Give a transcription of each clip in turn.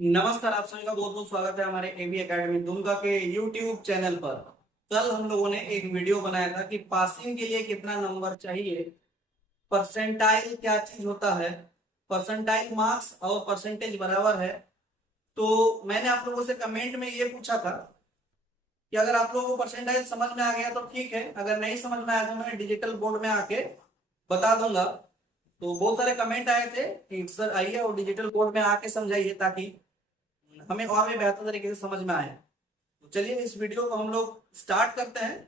नमस्कार, आप सभी का बहुत बहुत स्वागत है हमारे एबी एकेडमी दुमका के यूट्यूब चैनल पर। कल हम लोगों ने एक वीडियो बनाया था कि पासिंग के लिए कितना नंबर चाहिए, परसेंटाइल क्या चीज होता है, परसेंटाइल मार्क्स और परसेंटेज बराबर है। तो मैंने आप लोगों से कमेंट में ये पूछा था कि अगर आप लोगों को परसेंटाइल समझ में आ गया तो ठीक है, अगर नहीं समझ में आया तो मैं डिजिटल बोर्ड में आके बता दूंगा। तो बहुत सारे कमेंट आए थे कि सर आइए और डिजिटल बोर्ड में आके समझाइए ताकि हमें और भी बेहतर तरीके से समझ में आए। तो चलिए इस वीडियो को हम लोग स्टार्ट करते हैं।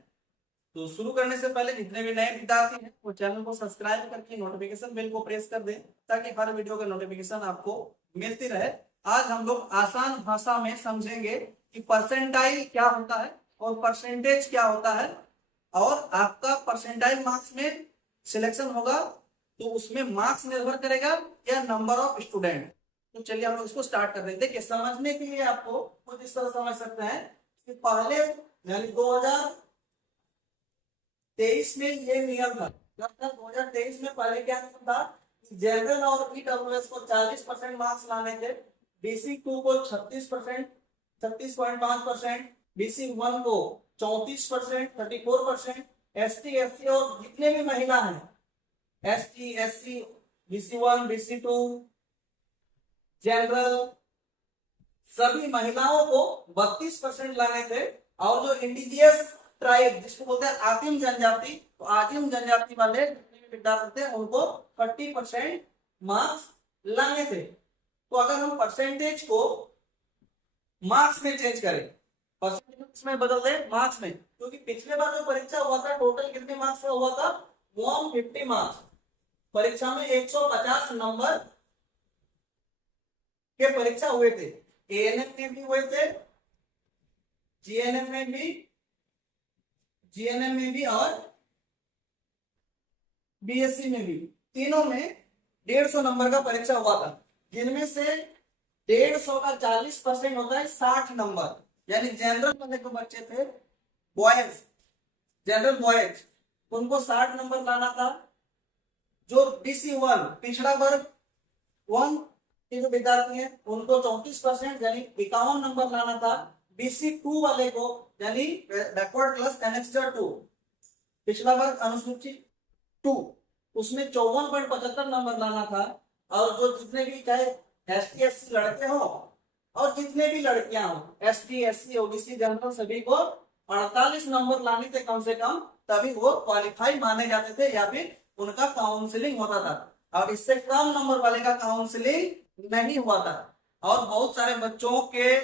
तो शुरू करने से पहले जितने भी नए विद्यार्थी हैं वो चैनल को सब्सक्राइब करके नोटिफिकेशन बेल को प्रेस कर दें ताकि हर वीडियो का नोटिफिकेशन आपको मिलती रहे। आज हम लोग आसान भाषा में समझेंगे कि परसेंटाइल क्या होता है और परसेंटेज क्या होता है, और आपका परसेंटाइल मार्क्स में सिलेक्शन होगा तो उसमें मार्क्स निर्भर करेगा या नंबर ऑफ स्टूडेंट। तो चलिए हम लोग इसको स्टार्ट कर रहे हैं। देखिए, समझने के लिए आपको कुछ इस तरह समझ सकते हैं कि पहले यानी 2023 में ये नियम था। कब था? 2023 में पहले क्या नियम था? जनरल और ईडब्ल्यूएस को 40% मार्क्स लाने थे, बीसी 2 को 36%, 36.5%, बीसी 1 को 34%, 34%, एसटी एससी और जितने भी महिला हैं, ST SC, BC 1, BC 2, general, सभी महिलाओं को 32% लाने थे। और जो इंडिजियस ट्राइब जिसको बोलते हैं आदिम जनजाति, तो आदिम जनजाति वाले जितने भी विद्यार्थी थे उनको 30% मार्क्स लाने थे। तो अगर हम परसेंटेज को मार्क्स में चेंज करें, परसेंटेज में बदल दें मार्क्स में, क्योंकि पिछले बार जो परीक्षा हुआ था टोटल कितने मार्क्स का हुआ था? 150 मार्क्स। परीक्षा में 150 नंबर के परीक्षा हुए थे। एएनएम में भी हुए थे, जीएनएम में भी, जीएनएम में भी और बीएससी में भी, तीनों में 150 नंबर का परीक्षा हुआ था, जिनमें से 150 का 40% होता है 60 नंबर। यानी जनरल वाले जो बच्चे थे, बॉयज, जनरल बॉयज, उनको 60 नंबर लाना था। जो बीसी 1 पिछड़ा वर्ग 1 के जो विद्यार्थी हैं उनको 34% यानी 51 नंबर लाना था। बीसी 2 वाले को यानी बैकवर्ड क्लास एनेक्स्टर 2, पिछला वर्ग अनुसूची 2, उसमें 54.75 नंबर लाना था। और जो जितने भी चाहे एस टी एस सी लड़के हो और जितने भी लड़कियां हो, S T S C OBC general, सभी को 48 नंबर लाने थे कम से कम, तभी वो क्वालिफाई माने जाते थे या फिर उनका काउंसलिंग होता था। और इससे कम नंबर वाले का काउंसलिंग नहीं हुआ था। और बहुत सारे बच्चों के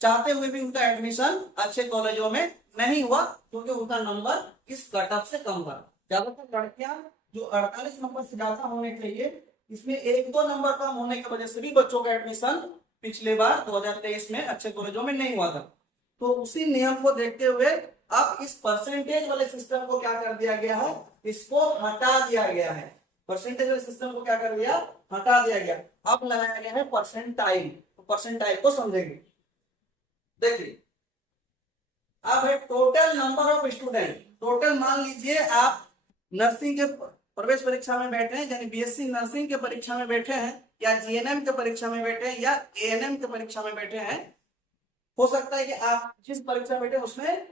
चाहते हुए भी उनका एडमिशन अच्छे कॉलेजों में नहीं हुआ क्योंकि उनका नंबर इस कट ऑफ से कम था। ज्यादातर लड़कियां जो 48 नंबर से ज्यादा होने चाहिए, इसमें एक दो नंबर कम होने की वजह से भी बच्चों का एडमिशन पिछले बार 2023 में अच्छे कॉलेजों में नहीं हुआ था। तो उसी नियम को देखते हुए अब इस परसेंटेज वाले सिस्टम को क्या कर दिया गया है? इसको हटा दिया गया है। परसेंटेज वाले सिस्टम को क्या कर दिया? हटा दिया गया। अब लगाया गया है परसेंटाइल। तो परसेंटाइल को समझेंगे। देखिए, अब है total number of student. Total मान लीजिए आप नर्सिंग के प्रवेश परीक्षा में बैठे हैं, यानी बीएससी नर्सिंग के परीक्षा में बैठे हैं, या जीएनएम के परीक्षा में बैठे हैं, या एएनएम के परीक्षा में बैठे हैं। हो सकता है कि आप जिस परीक्षा में बैठे उसमें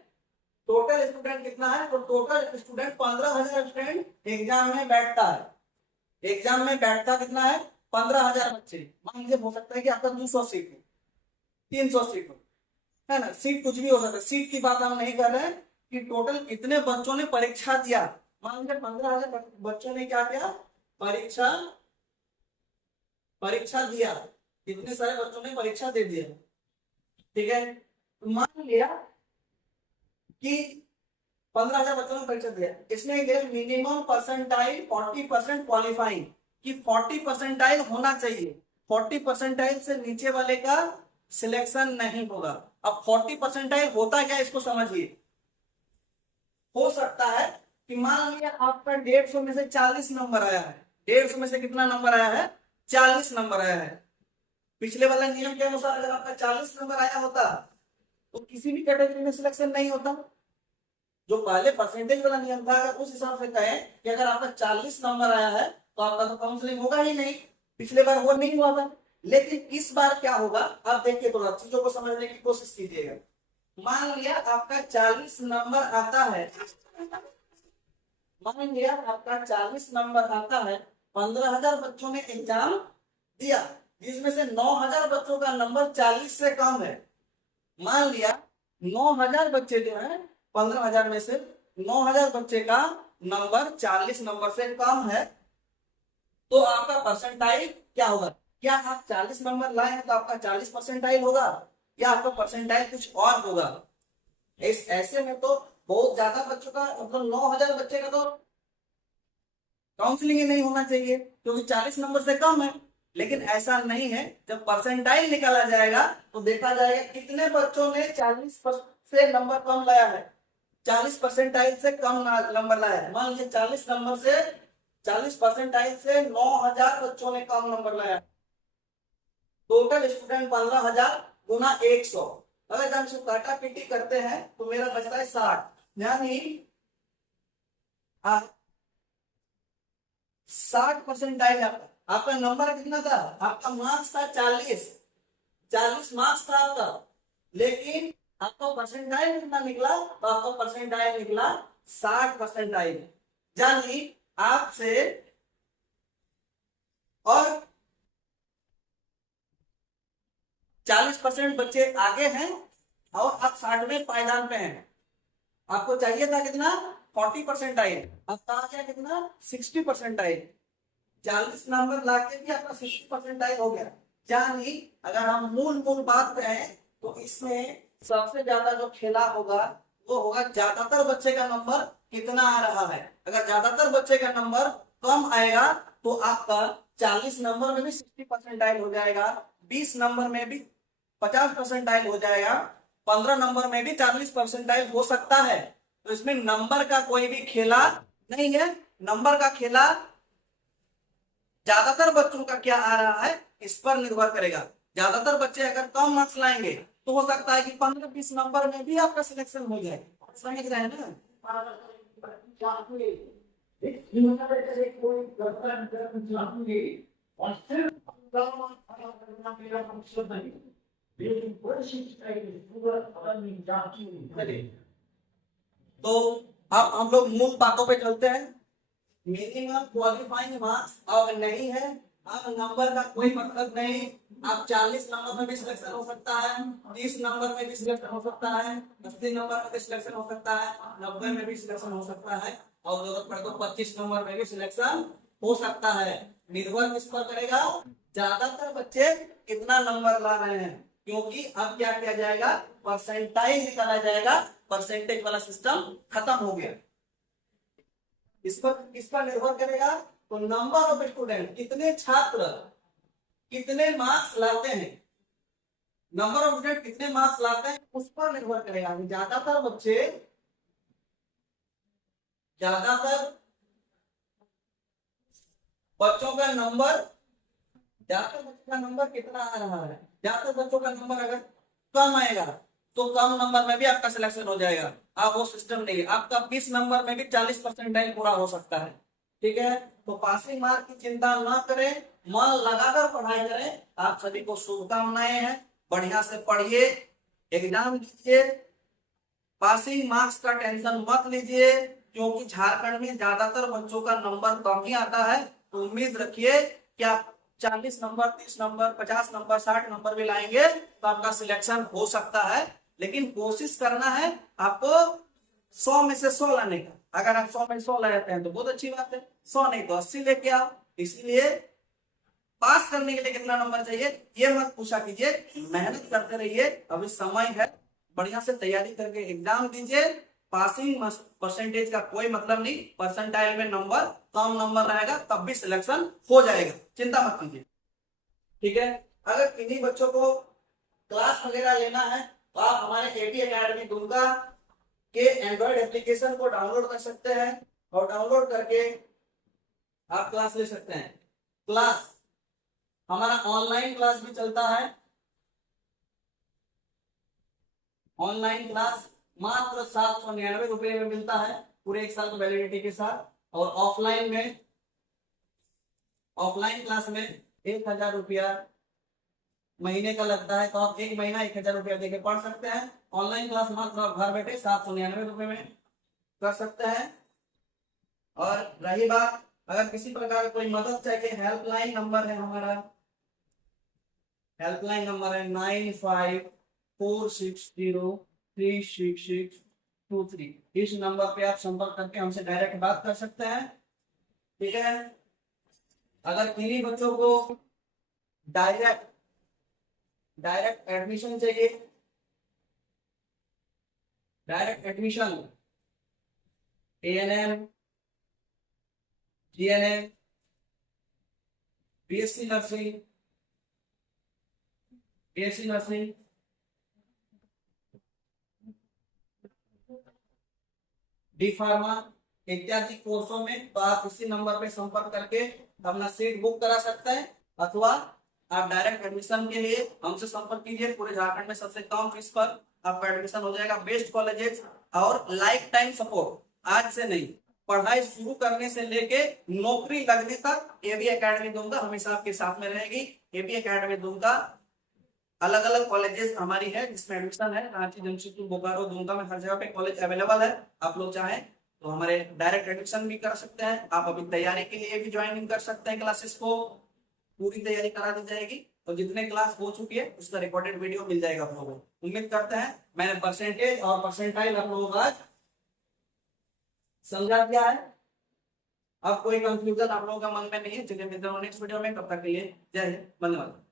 टोटल स्टूडेंट कितना है? तो टोटल स्टूडेंट 15,000 स्टूडेंट एग्जाम में बैठता है। एग्जाम में बैठता कितना है? 15,000 बच्चे। मान लीजिए हो सकता है कि आपका 200 सीट हो, 300 सीट हो, है ना? सीट कुछ भी हो सकता है, सीट की बात हम नहीं कर रहे हैं कि टोटल कितने बच्चों ने परीक्षा दिया। मान लीजिए 15,000 बच्चों ने क्या किया? परीक्षा परीक्षा दिया। कितने सारे बच्चों ने परीक्षा दे दिया, ठीक है? तो मान लिया कि 15,000 बच्चों ने परीक्षा दिया, इसमें मिनिमम परसेंटाइल 40% क्वालिफाइंग कि 40 परसेंटाइल होना चाहिए। 40 परसेंटाइल से नीचे वाले का सिलेक्शन नहीं होगा। अब 40 परसेंटाइल होता क्या, इसको समझिए। हो सकता है कि मान लिया आपका 150 में से 40 नंबर आया है। 150 में से कितना नंबर आया है? 40 नंबर आया है। पिछले वाला नियम के अनुसार अगर आपका 40 नंबर आया होता तो किसी भी कैटेगरी में सिलेक्शन नहीं होता। जो पहले परसेंटेज वाला नियम था, अगर उस हिसाब से कहें कि अगर आपका 40 नंबर आया है तो आपका तो काउंसलिंग होगा ही नहीं। पिछले बार वो नहीं हुआ था, लेकिन इस बार क्या होगा, अब देखिए थोड़ा चीजों को समझने की कोशिश कीजिएगा। मान लिया आपका 40 नंबर आता है, मान लिया आपका 40 नंबर आता है, 15,000 बच्चों ने एग्जाम दिया, जिसमें से 9,000 बच्चों का नंबर 40 से कम है। मान लिया 9,000 बच्चे जो है, 15,000 में से 9,000 बच्चे का नंबर 40 नंबर से कम है, तो आपका परसेंटाइल क्या होगा? क्या आप 40 नंबर लाए हैं तो आपका 40 परसेंटाइल होगा, या आपका परसेंटाइल कुछ और होगा? इस ऐसे में तो बहुत ज्यादा बच्चों का, मतलब 9,000 बच्चे का तो काउंसलिंग ही नहीं होना चाहिए, क्योंकि 40 नंबर से कम है। लेकिन ऐसा नहीं है, जब परसेंटाइल निकाला जाएगा तो देखा जाएगा कितने बच्चों ने 40 से नंबर कम लाया है, 40 परसेंटाइल से कम नंबर लाया है। मान लीजिए 40 नंबर से, 40 परसेंटाइल से 9,000 बच्चों ने कम नंबर लाया, टोटल स्टूडेंट 15,000 गुना 100। अगर हम इसको काटा पीटी करते हैं तो मेरा बचता है 60, यानी 60 परसेंटाइल आपका नंबर कितना था? आपका मार्क्स था 40, 40 मार्क्स था आपका, लेकिन आपका परसेंटाइल कितना निकला? तो आपका परसेंटाइल निकला 60 परसेंटाइल, यानी आपसे और 40% बच्चे आगे हैं और आप 60वें पायदान पे हैं। आपको चाहिए था कितना? 40%, अब कहा गया कितना? 60%। 40 नंबर लाके भी आपका 60% हो गया। यानी अगर हम मूल मूल बात पे हैं तो इसमें सबसे ज्यादा जो खेला होगा वो होगा ज्यादातर बच्चे का नंबर कितना आ रहा है। अगर ज्यादातर बच्चे का नंबर कम आएगा तो आपका 40 नंबर में भी 60% हो जाएगा, 20 नंबर में भी 50% हो जाएगा, 15 नंबर में भी 40% हो सकता है। तो इसमें नंबर का कोई भी खेला नहीं है। नंबर का खेला ज्यादातर बच्चों का क्या आ रहा है इस पर निर्भर करेगा। ज्यादातर बच्चे अगर कम मार्क्स लाएंगे तो हो सकता है कि 15-20 नंबर में भी आपका सिलेक्शन हो जाए। समझ रहे हैं ना? तो अब हम लोग मूल बातों पे चलते हैं। मिनिमम क्वालिफाइंग मार्क्स अब नहीं है, अब नंबर का कोई मतलब नहीं। अब 40 नंबर में भी सिलेक्शन हो सकता है, 30 नंबर में भी सिलेक्शन हो सकता है, 80 नंबर में भी सिलेक्शन हो सकता है, 90 में भी सिलेक्शन हो सकता है, और जरूरत पड़े तो 25 नंबर में भी सिलेक्शन हो सकता है। निर्भर किस पर करेगा? ज्यादातर बच्चे कितना नंबर ला रहे हैं, क्योंकि अब क्या किया जाएगा? परसेंटाइल निकाला जाएगा। परसेंटेज वाला सिस्टम खत्म हो गया। इस पर निर्भर करेगा तो नंबर ऑफ स्टूडेंट, कितने छात्र कितने मार्क्स लाते हैं, नंबर ऑफ स्टूडेंट कितने मार्क्स लाते हैं उस पर निर्भर करेगा। ज्यादातर बच्चे, ज्यादातर बच्चों का नंबर, ज्यादातर बच्चों का नंबर कितना आ रहा है? ज्यादातर बच्चों का नंबर अगर कम आएगा तो कम नंबर में भी आपका सिलेक्शन हो जाएगा। अब वो सिस्टम नहीं है। आपका 20 नंबर में भी 40% पूरा हो सकता है। ठीक है, तो पासिंग मार्क की चिंता ना करें, मन लगाकर पढ़ाई करें। आप सभी को शुभकामनाएं हैं, बढ़िया से पढ़िए, एग्जाम दीजिए, पासिंग मार्क्स का टेंशन मत लीजिए, क्योंकि झारखंड में ज्यादातर बच्चों का नंबर कम ही आता है। तो उम्मीद रखिए कि आप 40 नंबर, 30 नंबर, 50 नंबर, 60 नंबर भी लाएंगे तो आपका सिलेक्शन हो सकता है। लेकिन कोशिश करना है आपको 100 में से 100 लाने का। अगर आप 100 में 100 ला जाते हैं तो बहुत अच्छी बात है, 100 नहीं तो 80 लेके आओ। इसीलिए पास करने के लिए कितना नंबर चाहिए ये मत पूछा कीजिए, मेहनत करते रहिए, अभी समय है, बढ़िया से तैयारी करके एग्जाम दीजिए। पासिंग परसेंटेज का कोई मतलब नहीं, परसेंटाइल में नंबर कम नंबर रहेगा तब भी सिलेक्शन हो जाएगा, चिंता मत कीजिए। ठीक है, अगर किन्हीं बच्चों को क्लास वगैरह लेना है तो आप हमारे एटी एकेडमी दुमका के एंड्रॉइड एप्लीकेशन को डाउनलोड कर सकते हैं, और डाउनलोड करके आप क्लास ले सकते हैं। क्लास हमारा ऑनलाइन क्लास भी चलता है। ऑनलाइन क्लास मात्र 799 रुपए में मिलता है पूरे 1 साल की वैलिडिटी के साथ, और ऑफलाइन क्लास में 1,000 रुपया महीने का लगता है, तो आप 1 महीना 1,000 रुपया देके पढ़ सकते हैं। ऑनलाइन क्लास मात्र आप घर बैठे 799 रुपये में कर सकते हैं। और रही बात, अगर किसी प्रकार कोई मदद चाहिए, हेल्पलाइन नंबर है हमारा, हेल्पलाइन नंबर है 9546036623। इस नंबर पे आप संपर्क करके हमसे डायरेक्ट बात कर सकते हैं, ठीक है। अगर किन्हीं बच्चों को डायरेक्ट डायरेक्ट एडमिशन चाहिए, direct admission ANM, GNM, BSc nursing, BSc nursing, D pharma इत्यादि कोर्सों में, तो आप इसी नंबर पे संपर्क करके अपना सीट बुक करा सकते हैं, अथवा आप डायरेक्ट एडमिशन के लिए हमसे संपर्क कीजिए। पूरे झारखंड में सबसे कम फीस पर आपका एडमिशन हो जाएगा, बेस्ट कॉलेजेस और लाइफ टाइम सपोर्ट। आज से नहीं, पढ़ाई शुरू करने से लेके नौकरी लगने तक एबी एकेडमी दूंगा हमेशा आपके साथ में रहेगी। एबी एकेडमी दूंगा अलग अलग कॉलेजेस हमारी है जिसमें एडमिशन है, रांची, जमशेदपुर, बोकारो, दुमका में हर जगह पे कॉलेज अवेलेबल है। आप लोग चाहें तो हमारे डायरेक्ट एडमिशन भी कर सकते हैं। आप अभी तैयारी के लिए भी ज्वाइनिंग कर सकते हैं, क्लासेस को पूरी तैयारी करा दी जाएगी। तो जितने क्लास हो चुकी है उसका रिकॉर्डेड वीडियो मिल जाएगा आप लोगों को। उम्मीद करते हैं मैंने परसेंटेज और परसेंटाइल आप लोगों का समझा दिया है। अब कोई कंफ्यूजन आप लोगों का मन में नहीं है। चलिए मिलते हैं नेक्स्ट वीडियो में, तब तक के लिए जय हिंद, वंदे मातरम।